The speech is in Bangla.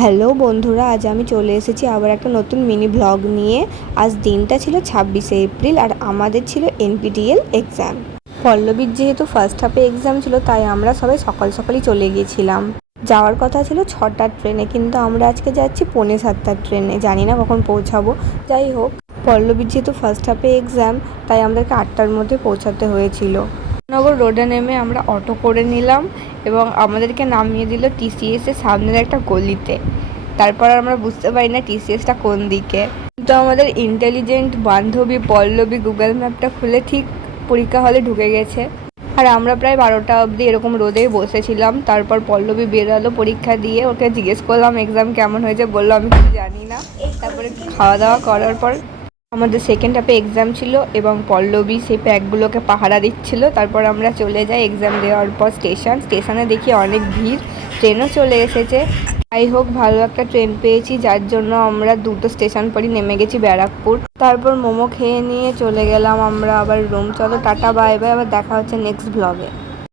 হ্যালো বন্ধুরা, আজ আমি চলে এসেছি আবার একটা নতুন মিনি ব্লগ নিয়ে। আজ দিনটা ছিল 26শে এপ্রিল আর আমাদের ছিল এনপিটিএল এক্সাম। পল্লবীর যেহেতু ফার্স্ট হাফে এক্সাম ছিল, তাই আমরা সবাই সকাল সকালই চলে গিয়েছিলাম। যাওয়ার কথা ছিল 6টার ট্রেনে, কিন্তু আমরা আজকে যাচ্ছি 6:45টার ট্রেনে। জানি না কখন পৌঁছাবো। যাই হোক, পল্লবীর যেহেতু ফার্স্ট হাফে এক্সাম, তাই আমাদেরকে 8টার মধ্যে পৌঁছাতে হয়েছিল। নগর রোডে নেমে আমরা অটো করে নিলাম এবং আমাদেরকে নামিয়ে দিল টিসিএসের সামনের একটা গলিতে। তারপর আমরা বুঝতে পারি না টিসিএসটা কোন দিকে, কিন্তু আমাদের ইন্টেলিজেন্ট বান্ধবী পল্লবী গুগল ম্যাপটা খুলে ঠিক পরীক্ষা হলে ঢুকে গেছে। আর আমরা প্রায় 12টা অবধি এরকম রোদেই বসেছিলাম। তারপর পল্লবী বেরোলো পরীক্ষা দিয়ে। ওকে জিজ্ঞেস করলাম এক্সাম কেমন হয়েছে, বললো আমি কিছু জানি না। তারপরে খাওয়া দাওয়া করার পর আমাদের সেকেন্ড হাফে এক্সাম ছিল এবং পল্লবী সেই প্যাকগুলোকে পাহারা দিচ্ছিল। তারপর আমরা চলে যাই এক্সাম দেওয়ার পর স্টেশনে দেখি অনেক ভিড়, ট্রেনও চলে এসেছে। যাই হোক, ভালো একটা ট্রেন পেয়েছি, যার জন্য আমরা 2টো স্টেশন পরই নেমে গেছি ব্যারাকপুর। তারপর মোমো খেয়ে নিয়ে চলে গেলাম আমরা আবার রুম। চলো টাটা, বাই বাই, আবার দেখা হচ্ছে নেক্সট ব্লগে।